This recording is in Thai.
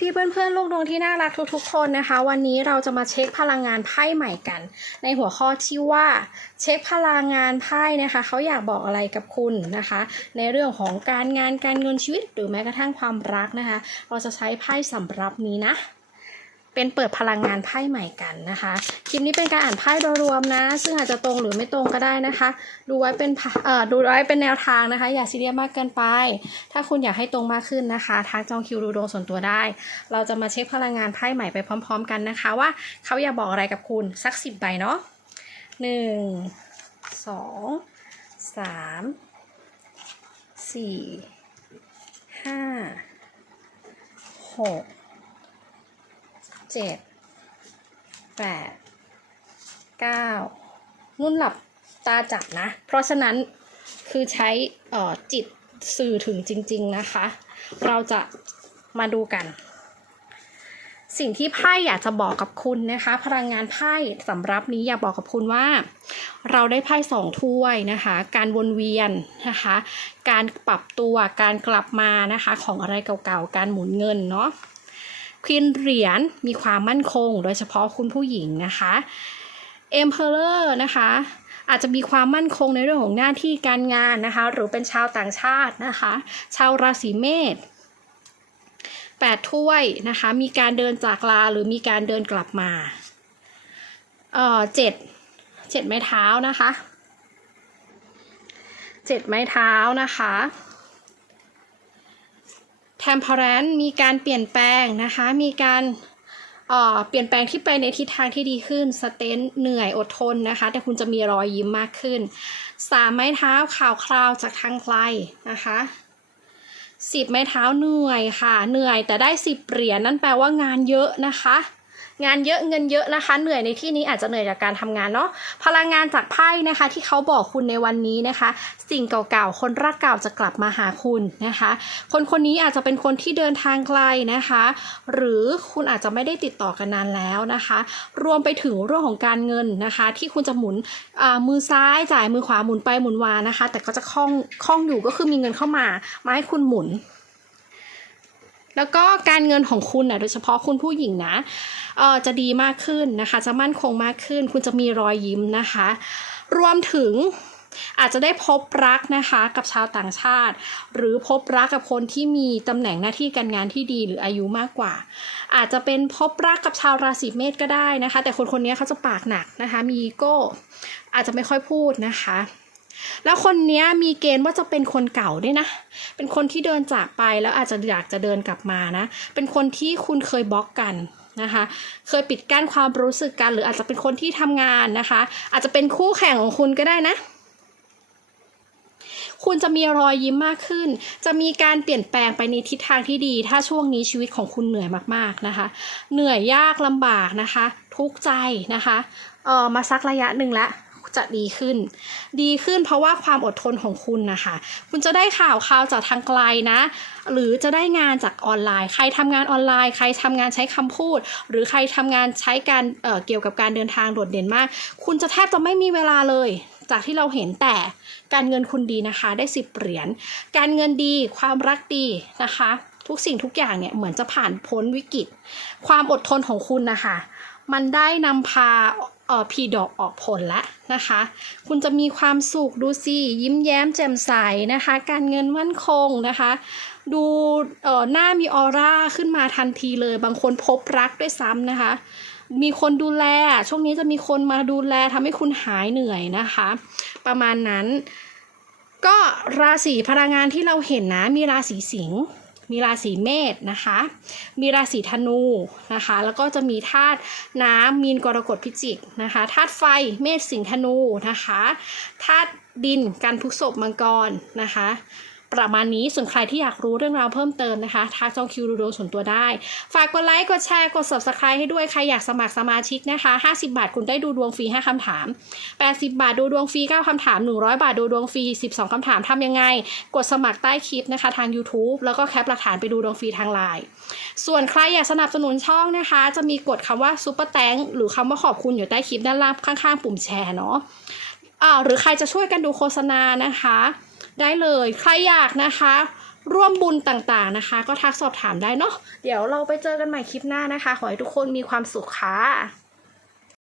พี่เพื่อนๆลูกดวงที่น่ารักทุกๆคนนะคะ วันนี้เราจะมาเช็คพลังงานไพ่ใหม่กัน ในหัวข้อที่ว่าเช็คพลังงานไพ่นะคะเขาอยากบอกอะไรกับคุณนะคะ ในเรื่องของการงานการเงินชีวิต หรือแม้กระทั่งความรักนะคะ เราจะใช้ไพ่สำรับนี้นะ เป็นเปิดพลังงานไพ่ใหม่กันนะคะคลิปนี้เป็นการอ่านไพ่โดยรวมนะ ซึ่งอาจจะตรงหรือไม่ตรงก็ได้นะคะ ดูไว้เป็นเอ่อดูไว้เป็นแนวทางนะคะ อย่าซีเรียสมากเกินไป ถ้าคุณอยากให้ตรงมากขึ้นนะคะทักจองคิวดูดวงส่วนตัวได้ เราจะมาเช็คพลังงานไพ่ใหม่ไปพร้อม ๆ กันนะคะ ว่าเขาอยากบอกอะไรกับคุณสักสิบใบเนาะหนึ่งสองสามสี่ห้าหก เจ็ดแปดเก้านุ่นหลับตาจับนะ เพราะฉะนั้นคือใช้จิตสื่อถึงจริง ๆนะคะ เราจะมาดูกัน สิ่งที่ไพ่อยากจะบอกกับคุณนะคะ พลังงานไพ่สำรับนี้อยากบอกกับคุณว่า เราได้ไพ่สองถ้วยนะคะ การวนเวียนนะคะ การปรับตัวการกลับมานะคะ ของอะไรเก่าๆ การหมุนเงินเนาะ ควีนเหรียญมีความมั่นคง โดยเฉพาะคุณผู้หญิงนะคะเอ็มเพลเลอร์นะคะอาจจะมีความมั่นคงในเรื่องของหน้าที่การงานนะคะ หรือเป็นชาวต่างชาตินะคะ ชาวราศีเมษแปดถ้วยนะคะ มีการเดินจากลาหรือมีการเดินกลับมาเอ่อเจ็ดเจ็ดไม้เท้านะคะเจ็ดไม้เท้านะคะ temperance มีการเปลี่ยนแปลงนะคะ มีการเอ่อเปลี่ยนแปลงที่ไปในทิศทางที่ดีขึ้นสเตนเหนื่อยอดทนนะคะ แต่คุณจะมีรอยยิ้มมากขึ้นสามไม้เท้าข่าวคราวจากทางไกลนะคะสิบไม้เท้าเหนื่อยค่ะ เหนื่อยแต่ได้สิบเหรียญนั่นแปลว่างานเยอะนะคะ งานเยอะเงินเยอะนะคะ เหนื่อยในที่นี้อาจจะเหนื่อยจากการทำงานเนาะพลังงานจากไพ่นะคะ ที่เขาบอกคุณในวันนี้นะคะ สิ่งเก่าๆ คนรักเก่าจะกลับมาหาคุณนะคะ คนคนนี้อาจจะเป็นคนที่เดินทางไกลนะคะ หรือคุณอาจจะไม่ได้ติดต่อกันนานแล้วนะคะ รวมไปถึงเรื่องของการเงินนะคะ ที่คุณจะหมุนอ่ามือซ้ายจ่ายมือขวาหมุนไปหมุนมานะคะ แต่ก็จะคล่องคล่องอยู่ก็คือมีเงินเข้ามามาให้คุณหมุน แล้วก็การเงินของคุณนะโดยเฉพาะคุณผู้หญิงนะเออจะดีมากขึ้นนะคะ จะมั่นคงมากขึ้น คุณจะมีรอยยิ้มนะคะ รวมถึงอาจจะได้พบรักนะคะกับชาวต่างชาติ หรือพบรักกับคนที่มีตำแหน่งหน้าที่การงานที่ดีหรืออายุมากกว่า อาจจะเป็นพบรักกับชาวราศีเมษก็ได้นะคะ แต่คนคนนี้เขาจะปากหนักนะคะ มีอีโก้ อาจจะไม่ค่อยพูดนะคะ แล้วคนนี้มีเกณฑ์ว่าจะเป็นคนเก่าด้วยนะ เป็นคนที่เดินจากไปแล้วอาจจะอยากจะเดินกลับมานะ เป็นคนที่คุณเคยบล็อกกันนะคะ เคยปิดกั้นความรู้สึกกัน หรืออาจจะเป็นคนที่ทำงานนะคะ อาจจะเป็นคู่แข่งของคุณก็ได้นะคุณจะมีรอยยิ้มมากขึ้น จะมีการเปลี่ยนแปลงไปในทิศทางที่ดี ถ้าช่วงนี้ชีวิตของคุณเหนื่อยมากๆนะคะ เหนื่อยยากลำบากนะคะ ทุกใจนะคะ เออมาสักระยะหนึ่งแล้ว จะดีขึ้น ดีขึ้นเพราะว่าความอดทนของคุณนะคะ คุณจะได้ข่าวข่าวจากทางไกลนะ หรือจะได้งานจากออนไลน์ ใครทำงานออนไลน์ ใครทำงานใช้คำพูด หรือใครทำงานใช้การเอ่อเกี่ยวกับการเดินทางโดดเด่นมาก คุณจะแทบจะไม่มีเวลาเลย จากที่เราเห็นแต่การเงินคุณดีนะคะ ได้สิบเหรียญ การเงินดีความรักดีนะคะทุกสิ่งทุกอย่างเนี่ยเหมือนจะผ่านพ้นวิกฤต ความอดทนของคุณนะคะ มันได้นำพา ออพีดอกออกผลแล้วนะคะ คุณจะมีความสุขดูสิยิ้มแย้มแจ่มใสนะคะ การเงินมั่นคงนะคะ ดูเอ่อหน้ามีออร่าขึ้นมาทันทีเลย บางคนพบรักด้วยซ้ำนะคะ มีคนดูแล ช่วงนี้จะมีคนมาดูแลทำให้คุณหายเหนื่อยนะคะ ประมาณนั้น ก็ราศีพลังงานที่เราเห็นนะ มีราศีสิงห์ มีราศีเมษนะคะ มีราศีธนูนะคะ แล้วก็จะมีธาตุน้ำมีนกรกฎพิจิกนะคะธาตุไฟเมษสิงห์ธนูนะคะธาตุดินกันพฤษภมังกรนะคะ ประมาณนี้ส่วนใครที่อยากรู้เรื่องราวเพิ่มเติมนะคะทักจองคิวดูดวงส่วนตัวได้ ฝากกดไลค์กดแชร์กด subscribe ให้ด้วยใครอยากสมัครสมาชิกนะคะ 50 บาทคุณได้ดูดวงฟรี 5คำถาม 80 บาทดูดวงฟรี 9คำถาม 100 บาทดูดวงฟรี 12คำถามทำยังไง กดสมัครใต้คลิปนะคะทาง YouTube แล้วก็แคปหลักฐานไปดูดวงฟรีทางไลน์ส่วนใครอยากสนับสนุนช่องนะคะ จะมีกดคำว่าซุปเปอร์แตงหรือคำว่าขอบคุณอยู่ใต้คลิปด้านล่างข้างๆ ปุ่มแชร์เนาะอ่าหรือใครจะช่วยกันดูโฆษณานะคะ ได้เลย ใครอยากนะคะ ร่วมบุญต่างๆนะคะ ก็ทักสอบถามได้เนาะเดี๋ยวเราไปเจอกันใหม่คลิปหน้านะคะ ขอให้ทุกคนมีความสุขค่ะ